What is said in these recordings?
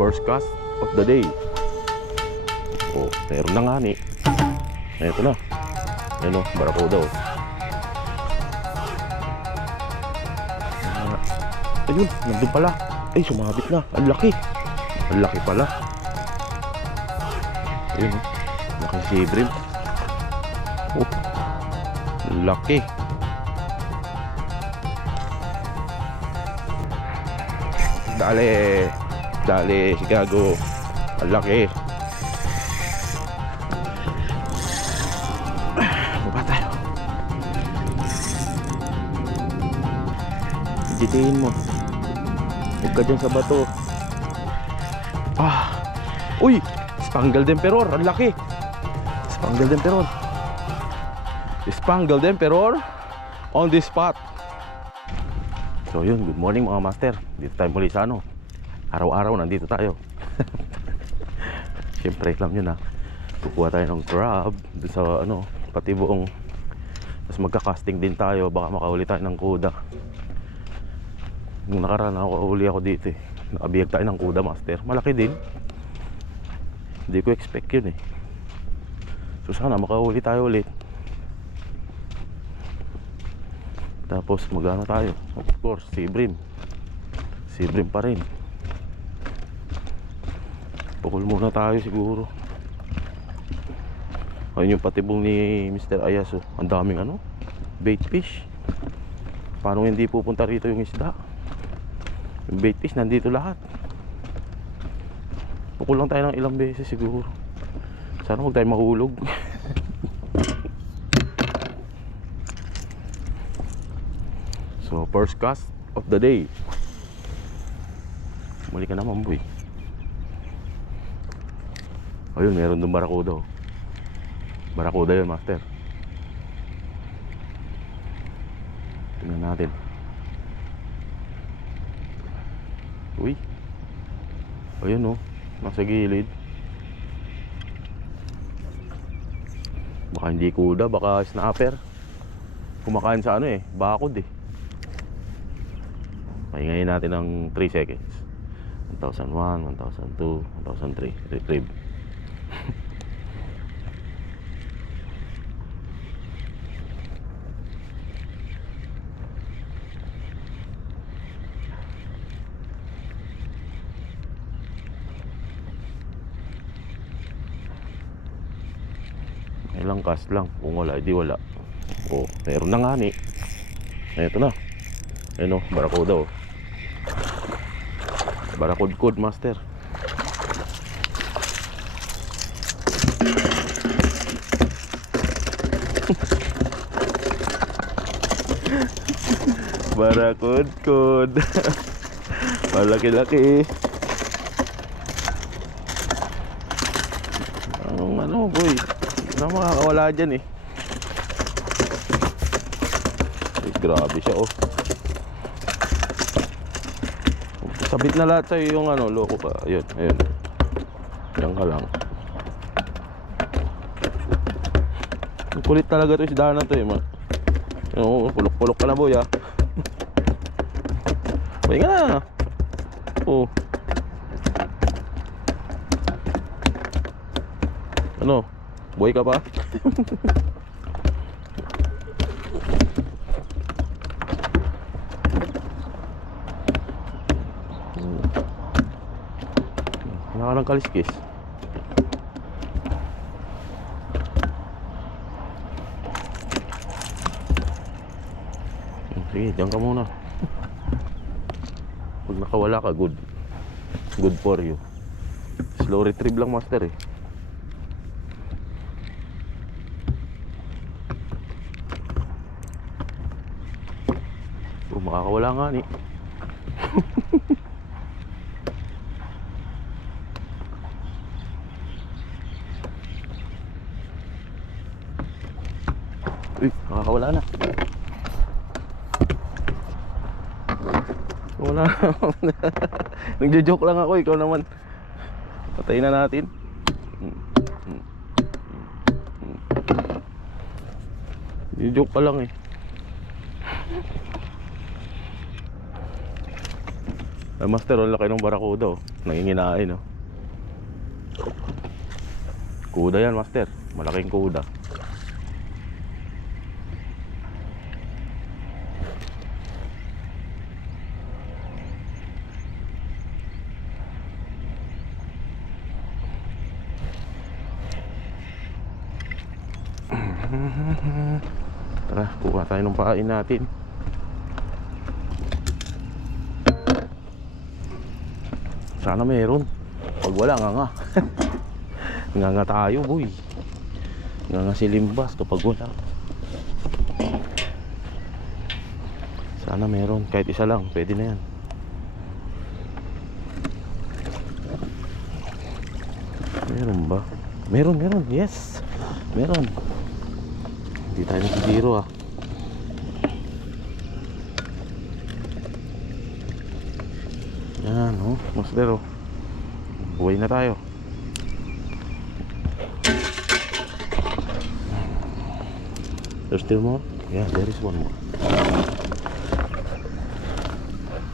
First cast of the day. Oh, meron na nga ni. Ito na. Ayun o, barakuda o. Ayun, nandun pala. Ay, sumabit na. Ang laki. Ang laki pala. Ayun o, laking sea bream. Oh, laki. Dali. Dali, Chicago. Ang laki. Baba tayo. Ditiin mo. Huwag ka dyan sa bato. Ah. Uy, Spangled Emperor. Ang laki. Spangled Emperor. Spangled Emperor on the spot. So yun, good morning mga master. Dito tayo muli sa ano. Araw-araw nandito tayo. Siyempre alam nyo na, kukuha tayo ng crab doon sa ano, pati buong. Tapos magka-casting din tayo. Baka makahuli tayo ng kuda. Nung nakaraan nakahuli ako dito eh. Nakabiyag tayo ng kuda master. Malaki din. Hindi ko expect yun eh. So sana makahuli tayo ulit. Tapos magano tayo. Of course, sea bream. Sea bream pa rin. Pukul muna tayo siguro. Ayun yung patibong ni Mr. Ayaso. Ang daming ano, bait fish. Paano hindi pupunta rito yung isda? Yung bait fish nandito lahat. Pukul lang tayo ng ilang beses siguro. Sana huwag tayo mahulog. So first cast of the day. Muli ka naman boy. Ayun, meron doon barakuda oh. Barakuda yun master. Tingnan natin. Uy. Ayun oh, nasa gilid. Baka hindi kuda, baka snapper. Kumakain sa ano eh, bakod eh. Pahingayin natin ng 3 seconds. 1001, 1002, 1003. Retrieve. Ilang cast lang. Kung wala, edi wala. Oh, meron na nga ni. Ito na. Ayun o, barakuda o. Barakudkod master. Barakudkod. Malaki-laki. Ang ano boy, na makakawala dyan eh. Ay, grabe siya oh. Sabit na lahat sa'yo yung ano, loko ka. Ayun, ayun. Diyan ka lang. Ang kulit talaga to isda na to eh man. Oo, pulok-pulok ka na boy ah. Pahinga na. Oo. Ano? Buhay ka pa? Wala ka ng kaliskis. Sige, diyan ka muna. Pag nakawala ka, good. Good for you. Slow retrieve lang master eh. Makakawala nga ni. Uy, makakawala na. Wala. Nagjo-joke lang ako, ikaw naman. Patayin na natin. Nagjo-joke ka lang eh. Ay, master, ang laki ng barakuda, oh. Nanginginain, oh. Kuda yan, master. Malaking kuda. Tara, kuha tayo ng pain natin. Sana meron. Pag wala, nga. Nga tayo, boy. Nga si Limbas kapag wala. Sana meron. Kahit isa lang, pwede na yan. Meron ba? Meron. Yes. Meron. Hindi tayo nag-zero, ah. Yan, oh. Master, oh. Buhay na tayo. There's still more? Yeah, there is one more.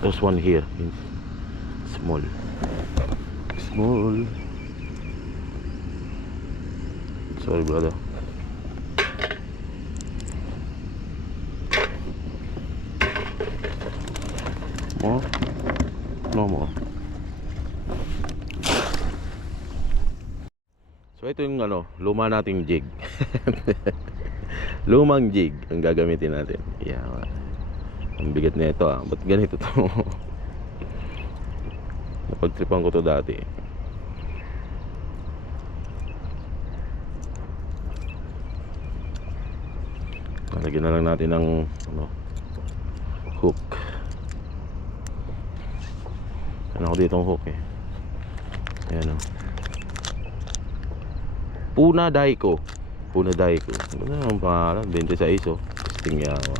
There's one here. Small. Sorry, brother. More? No more. So ito yung luma nating jig. Lumang jig ang gagamitin natin. Yeah. Ang bigat na ito, ah. Ba't ganito to? Napagtripan ko to dati. Lagyan na lang natin ng hook. Ano ko ditong hook, eh. Ayan, oh. Puna Daiko. Ano ang pangalan? 26, oh. Testing yawa.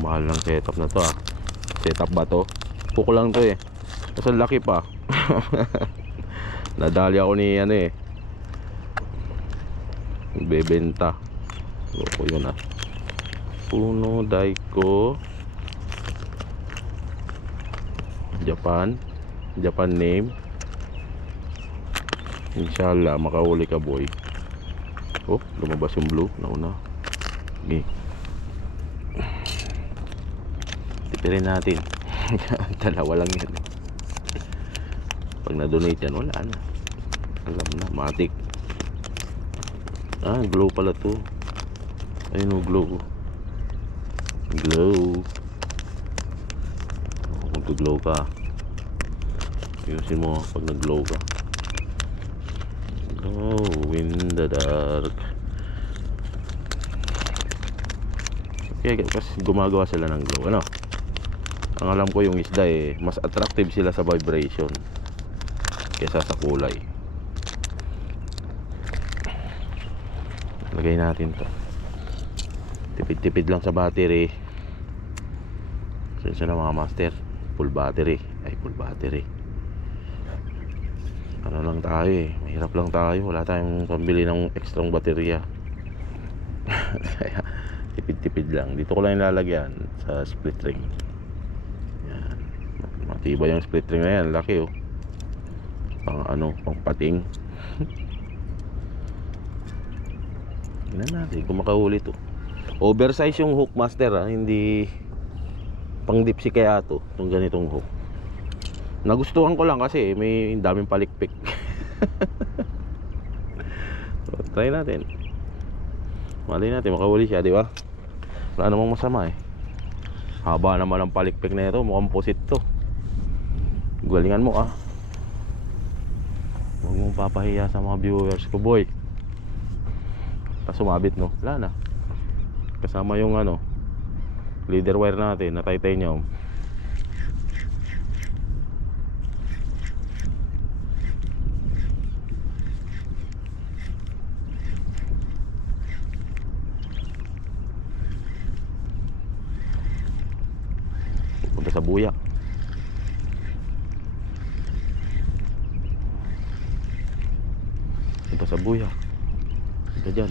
Mahal ng setup na to, ah. Setup ba to? Hook lang to, eh. Mas ang laki pa. Nadali ako ni bebenta. Loko yun, ah. Puno Daiko Japan name. Inshallah makahuli ka, boy. Oh, lumabas yung blue. Nauna. Okay. Tipirin natin. Dalawa lang yan. Pag na-donate yan, wala na. Alam na, matik. Ah, glow pala to. Ayun, oh, glow. Mag-glow ka. Ayusin mo pag nag-glow ka. Glow in the dark. Okay, kasi gumagawa sila ng glow. Ano? Ang alam ko yung isda, mas attractive sila sa vibration kaysa sa kulay. Lagay natin to. Tipid-tipid lang sa battery. Sensya na mga master. Full battery. Ano lang tayo, mahirap lang tayo. Wala tayong pambili ng extrang baterya. Kaya tipid-tipid lang. Dito ko lang ilalagyan sa split ring. Yan. Matibay yung split ring na yan. Laki, oh. Pang pating. Tingnan natin kung makahuli to. Oversize yung hook, master, ah. Hindi pang deep sea kaya to. Itong ganitong hook. Nagustuhan ko lang kasi may daming palikpik. So, try natin. Malay natin makahuli siya, di ba? Wala namang masama, eh. Haba naman ang palikpik na ito. Mukhang pusit to. Galingan mo, ah. Huwag mong papahiya sa mga viewers ko, boy. Tapos sumabit, no? Wala na. Kasama yung leader wire natin na titanium. Punta sa buya. Punta dyan.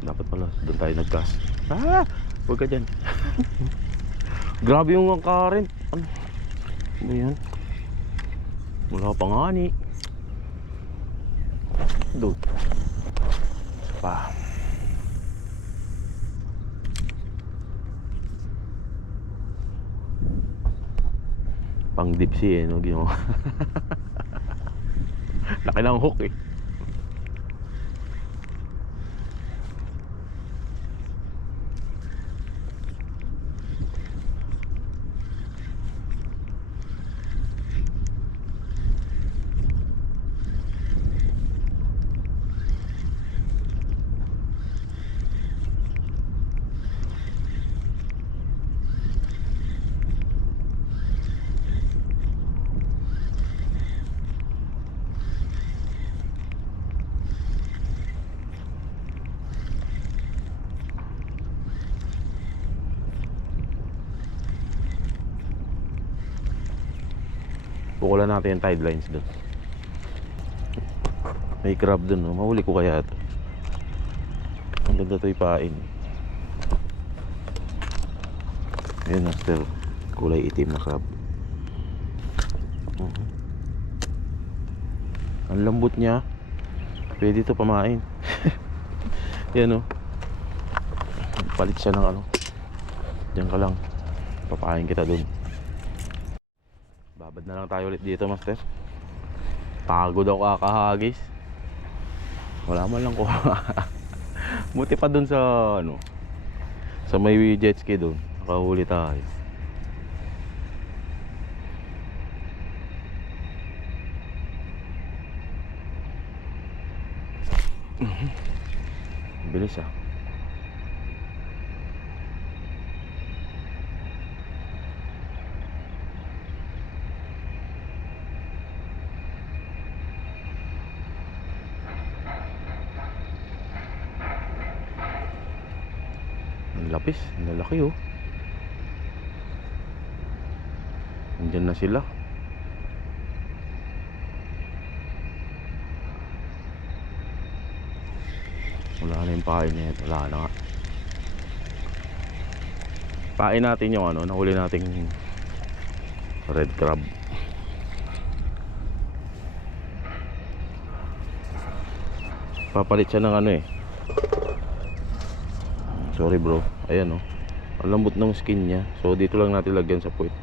Dapat pala doon tayo nag-cast. Huwag ka dyan. Grabe yung current. Ano ba yan? Wala pa nga ni. Doon pa. Pang deep sea no, ginawa. Laki ng hook eh. Bukulan natin yung tide lines doon. May crab doon, no? Mahuli ko kaya ito. Ang ganda ito ipain. Ayun, master. Kulay itim na crab. Ang lambot niya. Pwede ito pamain. Yan o. Palit siya ng ano. Diyan ka lang. Papain kita doon. Babad na lang tayo ulit dito, master. Pagod ako kakahagis. Wala man lang ko. Buti pa dun sa ano, sa may jet ski dun. Nakahuli tayo. Bilis ah. Lapis, ang lalaki oh. Nandiyan na sila. Wala na yung pain niya. Wala na nga. Pain natin yung ano, nahuli nating red crab. Papalit siya ng ano eh. Sorry bro. Ayan oh. Ang lambot ng skin niya. So dito lang natin lagyan sa puwit.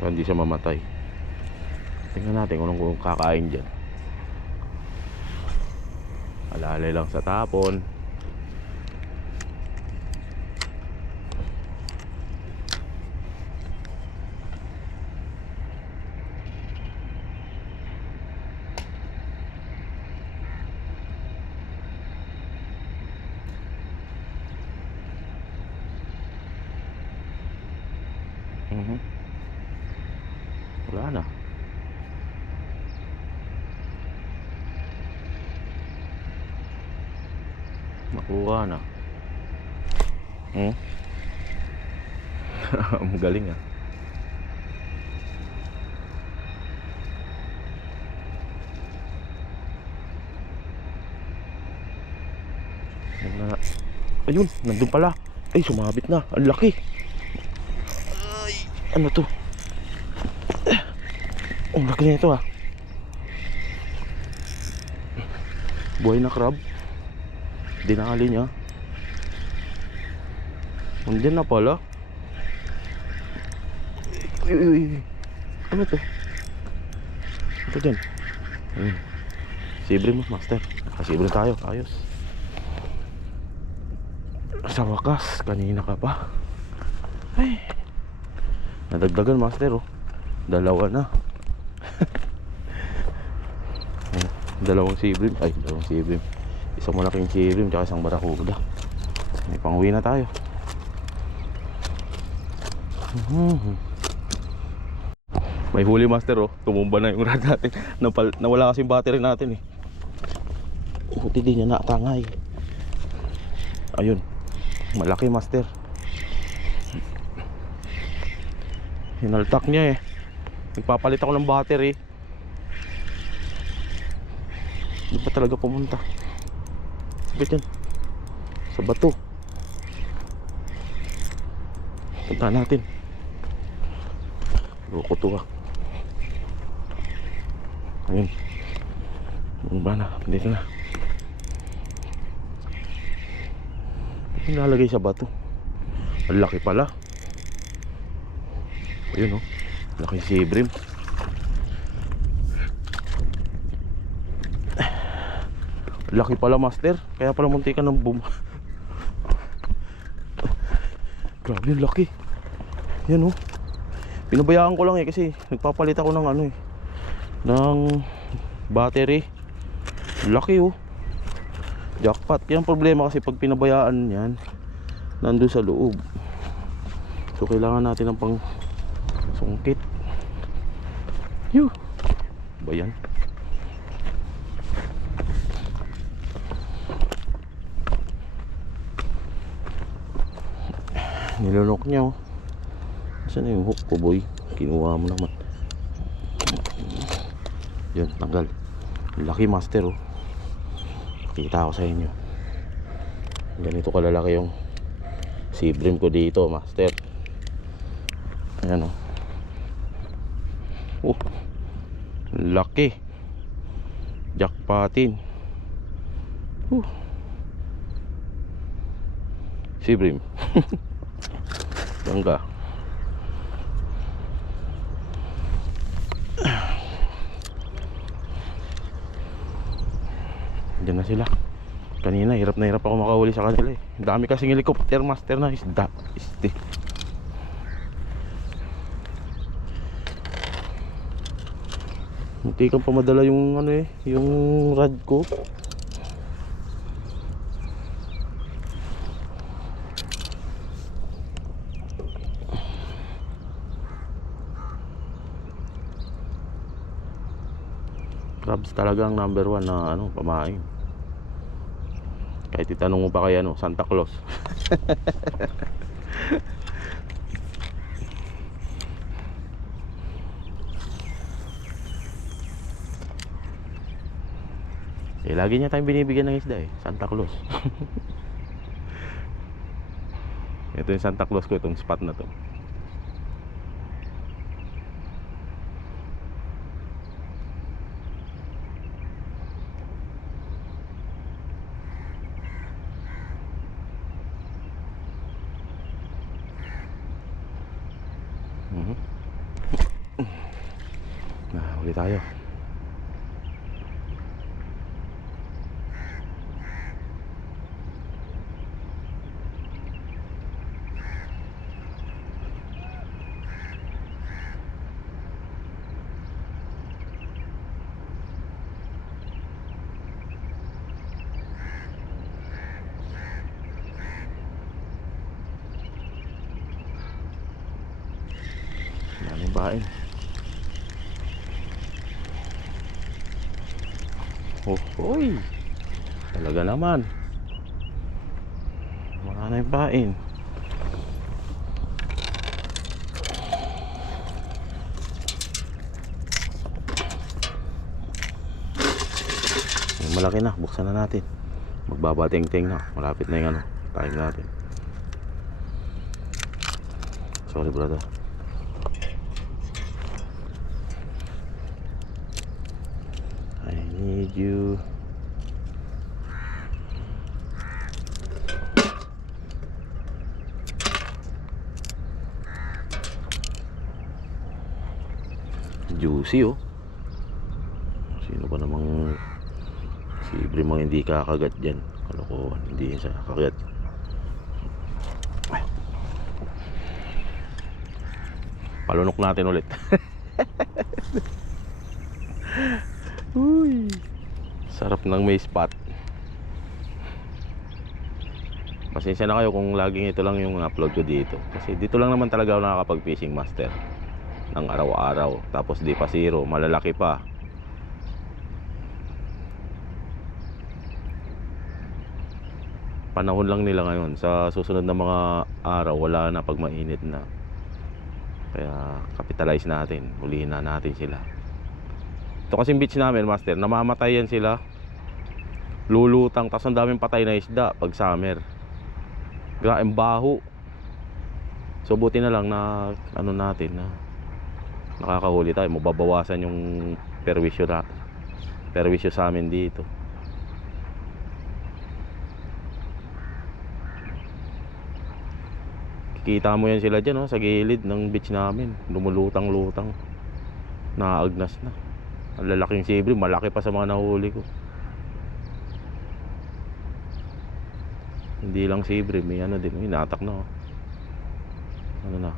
Para hindi siya mamatay. Tingnan natin kung anong kakain dyan. Alalay lang sa tapon. Wala na. Nakuha na. Ang galing ah. Ayun, nandun pala. Ay, sumabit na. Ang laki. Ay, ano to? Ang laki na ito ah. Buhay na crab. Dinali niya. Nandiyan na pala. Uy. Ano to? Ito dyan. Sibre mo, master. Nakasibre tayo. Ayos. Sa wakas, kanina ka pa. Ay. Nadagdagan, master oh. Dalawa na. Dalawang sibrim. Ay, dalawang sibrim. Isang malaking sibrim tsaka isang barakuda. May pang-uwi na tayo. May huli, master oh. Tumumba na yung rod natin. Nawala kasi yung battery natin eh. Buti din niya nakatangay. Ayun. Malaki, master. Hinaltak niya eh. Nagpapalit ako ng battery. Hindi pa talaga pumunta. Bakit yan? Sa bato. Punta natin. Loko to ah. Ayun. Bumaba na. Dito na. Nilalagay sa bato. Ang laki pala. Ayun oh. Laki si Brim. Laki pala master. Kaya pala munti ka ng boom. Grabe yung laki. Yan oh. Pinabayaan ko lang eh kasi nagpapalit ako ng ano eh, ng battery. Laki oh. Jackpot. Yan problema kasi pag pinabayaan yan, nandun sa loob. So kailangan natin ng pang sungkit. Yuh. Ba yan? Nilunok niya oh. Saan na yung hook ko boy? Kinuha mo naman. Yun, tanggal. Laki master oh. Kita ko sa inyo. Ganito kalalaki yung sea bream ko dito master. Ayan oh. Oh, laki. Jackpotin. Sea bream. Bangga. Diyan na sila. Kanina hirap na hirap ako makahuli sa kanila eh. Dami kasing helicopter master na isda. Este. Hindi kang pamadala yung ano eh, yung rod ko. Crabs talagang number 1 na ano, pamain. Kahit itanong mo pa kay ano, Santa Claus. Eh, lagi niya tayong binibigyan ng isda eh, Santa Claus. Ito yung Santa Claus ko, itong spot na to. Huli tayo. Daming bain. Hoy, talaga naman. Wala na yung bain. Malaki na, buksan na natin. Magbabateng-teng na. Malapit na yung ano, time natin. Sorry brother. I need you. Juicy oh. Sino ba namang si Brim ang hindi kakagat dyan? Kalokohan, hindi siya kakagat. Palunok natin ulit. Uy, sarap ng may spot. Pasensya na kayo kung laging ito lang yung upload ko dito, kasi dito lang naman talaga ako nakakapag fishing master ng araw-araw. Tapos di pa zero, malalaki pa. Panahon lang nila ngayon. Sa susunod na mga araw wala na pag mainit na. Kaya capitalize natin, hulihin na natin sila. Ito kasing beach namin master, namamatay yan sila, lulutang, tas ang daming patay na isda pag summer. Graeng baho. So buti na lang na ano natin na nakakahuli tayo, mababawasan yung perwisyo sa amin dito. Kita mo yan sila dyan, oh, sa gilid ng beach namin, lumulutang-lutang, naagnas na. Ang lalaking sibri, malaki pa sa mga nahuli ko. Hindi lang sibri, may ano din, may natak na, oh. Ano na?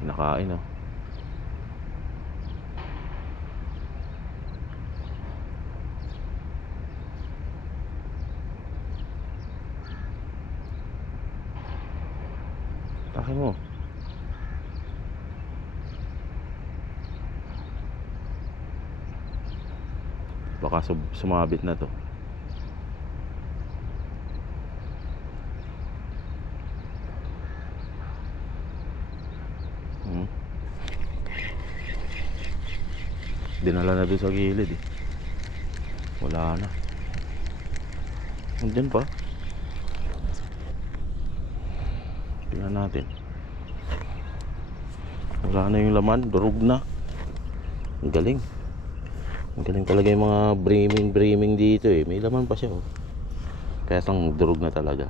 Kinakain, oh. Takin mo. Baka sumabit na to. Dinala na doon sa gilid eh. Wala na. Andyan pa. Tingnan natin. Wala na yung laman, durog na. Ang galing. Ang galing talaga yung mga brimming dito eh. May laman pa siya, oh. Kaya sang durog na talaga.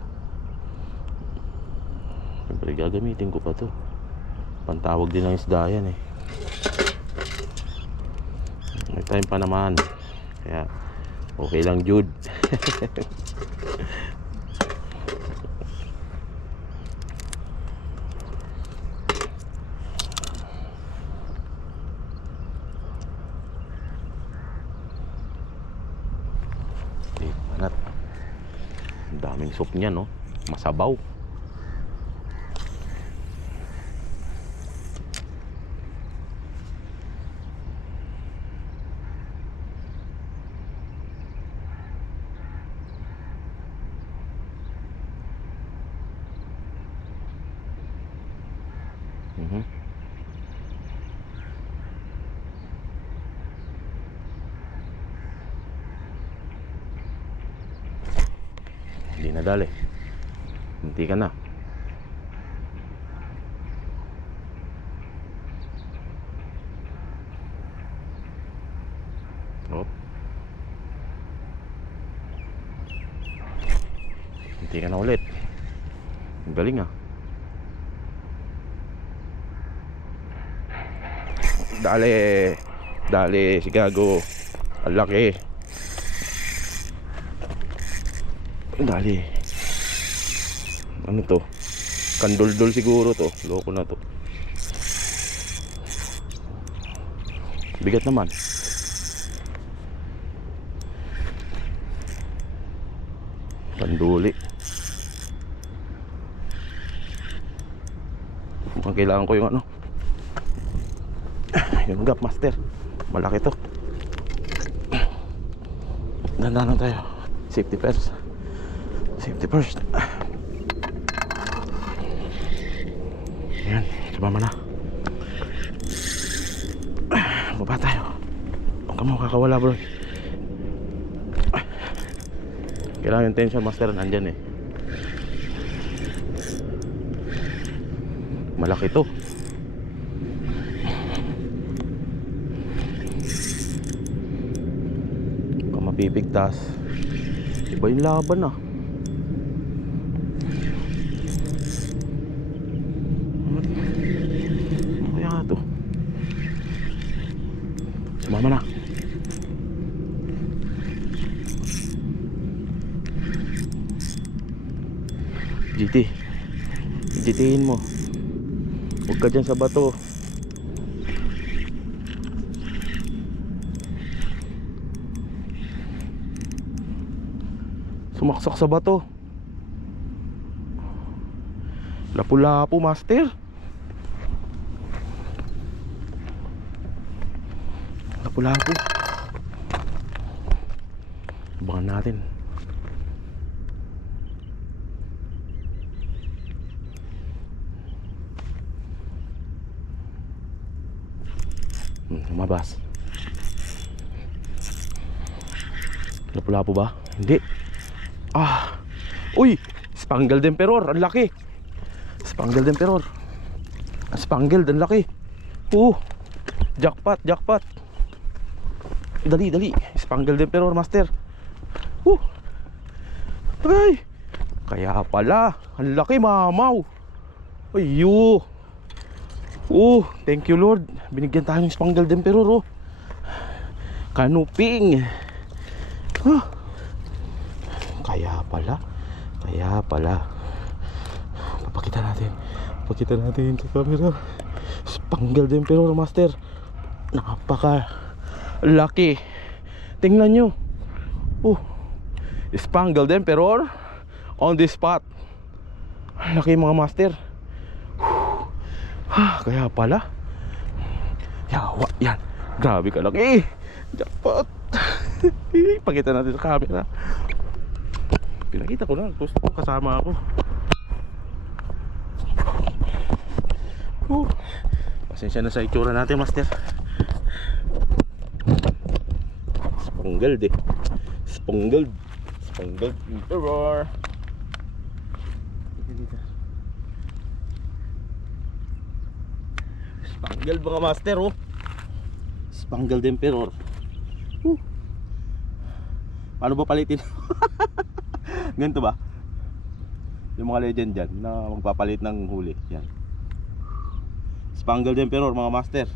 Siyempre gagamitin ko pa to. Pantawag din ng isda yan eh. May time pa naman. Kaya okay lang, Jude. Banat. Ang daming soup niya, no? Masabaw. Hindi na dali. Hindi ka na. Oh. Hindi ka na ulit. Ang galing ah. Dali. Dali si Gago. Ang laki. Dali. Ano to? Kanduldol siguro to. Loko na to. Bigat naman. Kanduli. Kailangan ko yung ano, yung gap master. Malaki to. Dandanan tayo. Safety first. Safety first. Ayan, sumama na. Baba tayo. Huwag ka mo kakawala, bro. Kailangan yung tension master nandyan eh. Malaki to. Kung mapipigtas, iba yung laban ah. Sumama na. GTin mo. Huwag ka dyan sa bato. Sumaksak sa bato. Lapu-lapu master. Lapu-lapu. Abangan natin. Lumabas. Lapu-lapu ba? Hindi. Ah, Uy, Spangled Emperor, ang laki. Spangled Emperor. Spangled, ang laki. Jackpot, jackpot. Dali, dali. Spangled Emperor, master. Ay, kaya pala, ang laki, mamaw. Ayyo. Thank you Lord. Binigyan tayo ng Spangled Emperor. Kanuping. Kaya pala. Papakita natin sa camera. Spangled Emperor, master. Napaka laki. Tingnan nyo. Spangled Emperor on the spot. Laki mga master. Kaya pala. Yawa, yan. Grabe ka laki. Jackpot. Pakita natin sa camera. Pinakita ko na. Gusto ko kasama ako. Pasensya na sa itsura natin, master. Spangled eh. Spangled Emperor. Spangled mga master. Spangled Emperor. Paano ba palitin? Ganito ba? Yung mga legend dyan na magpapalit ng huli. Yan. Spangled Emperor mga master.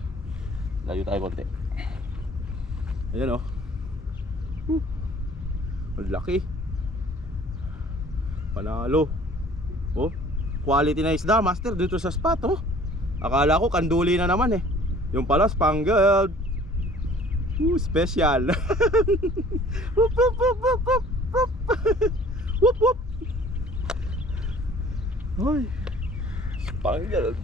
Layo tayo konti. Ayan ang laki. Panalo. Quality na isda master dito sa spot. Akala ko kanduli na naman eh. Yung pala Spangled. Special. Whoop, whoop, whoop, whoop, whoop, whoop. Whoop, whoop. Ay, Spangled.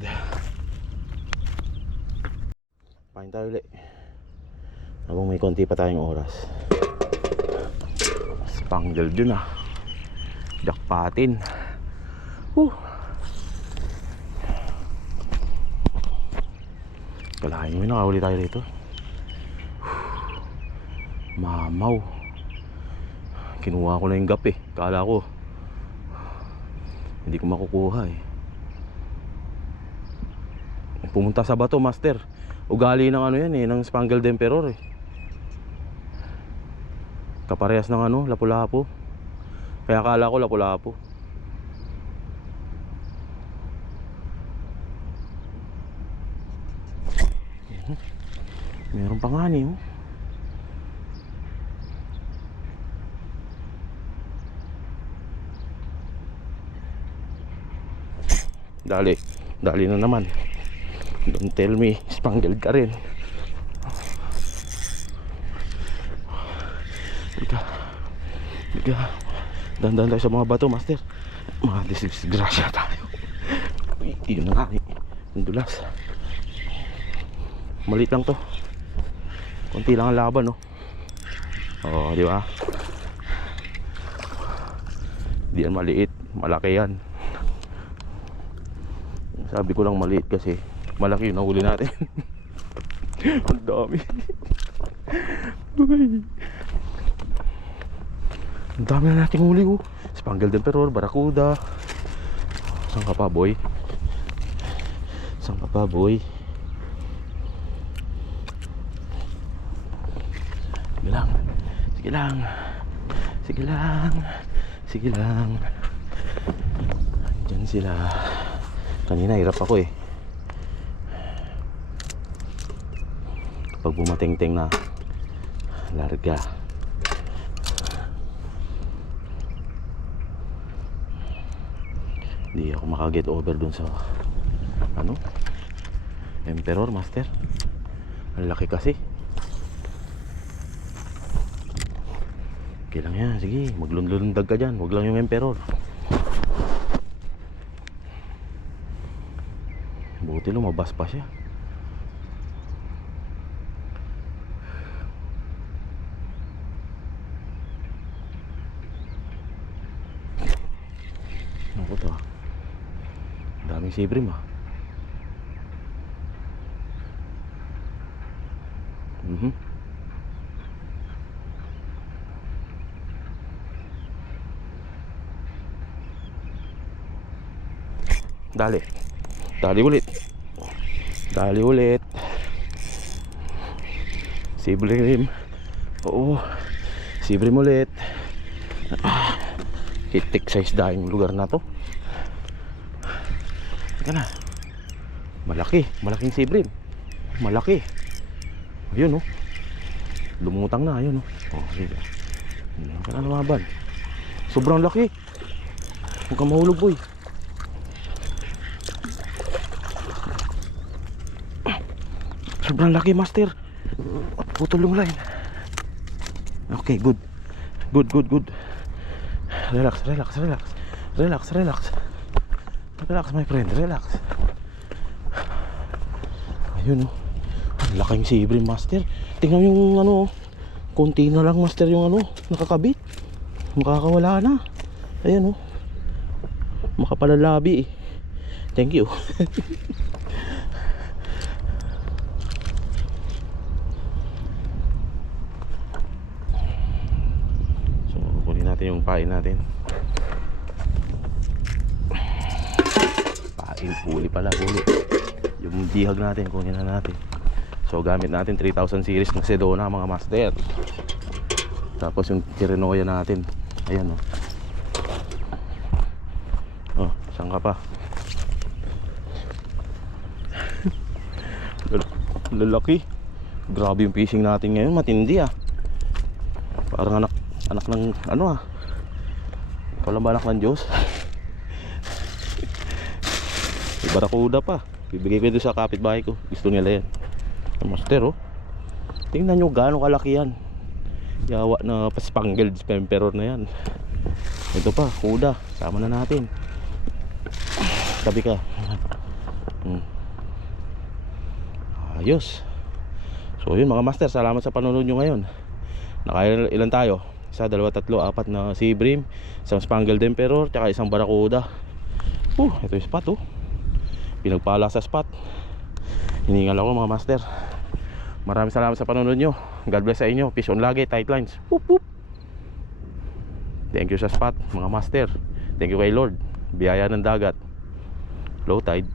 Pahin tayo ulit habang may konti pa tayong oras. Spangled yun Jackpotin. Kalahin nyo, nakahuli tayo dito. Mamaw. Kinuha ko na yung gap eh. Kala ko hindi ko makukuha eh. Pumunta sa bato, master. Ugali ng yan eh, ng Spangled Emperor eh. Kaparehas ng lapu-lapu. Kaya akala ko lapu-lapu. Meron pa nga niyo. Dali na naman. Don't tell me Spangled ka rin. Liga. Dandan tayo sa mga bato, master. Mga disgrasya tayo. Yun na nga eh. Ang dulas. Maliit lang to. Konti lang ang laban di ba? Di yan maliit, malaki yan. Sabi ko lang maliit kasi malaki yung nahuli natin. Ang dami. Ang dami na nating huli Spangled Emperor, Barracuda. Saan ka pa boy? Sige lang. Andyan sila. Kanina hirap ako eh. Kapag bumateng-teng na larga. Hindi ako makaget over dun sa Emperor, master. Ang laki kasi. Okay lang yan, sige, maglundag ka dyan. Huwag lang yung Emperor. Buti lumabas pa siya. Ano to? Daming sibrim Dali. Dali ulit. Dali ulit. Sibrim. Oo. Sibrim ulit. Hitik sa isda yung lugar na to. Teka na. Malaki. Malaking sibrim. Malaki. Ayun oh. Lumutang na. Ayun oh. Oh, sige. Hindi ka na lumaban. Sobrang laki. Huwag kang mahulog boy. Sobrang laki master. Putol yung line. Okay, good. Good. Relax. Relax my friend, relax. Ayun oh. Ang laking sibrim master. Tingnan yung ano, konti na lang master yung ano, nakakabit. Makakawala na. Ayan oh. Makapalalabi eh. Thank you. So, kunin natin yung pain natin. Pain, huli pala, huli. Yung dihag natin, kunin na natin. So, gamit natin 3000 series na Sedona mga master. Tapos yung Kirinoya natin. Ayan oh. Oh, saan ka pa? Lalaki. Grabe yung fishing natin ngayon, matindi ah. Parang anak ng ano ah. Walang ba anak ng Diyos? May barakuda pa. Bibigay ko ito sa kapitbahay ko. Gusto nila yan. Master oh. Tingnan nyo gaano kalaki yan. Yawa na pa-spangled emperor na yan. Ito pa, kuda. Sama na natin. Tabi ka. Ayos. So yun mga master, salamat sa panonood nyo ngayon. Nakailan tayo? 1, 2, 3, 4 na sibrim, isang spangled emperor, tsaka isang barakuda. Ito yung spot oh. Pinagpala sa spot. Hiningal ako mga master. Maraming salamat sa panonood nyo. God bless sa inyo. Fish on lagi, tight lines. Thank you sa spot mga master. Thank you kay Lord. Biyaya ng dagat. Low tide.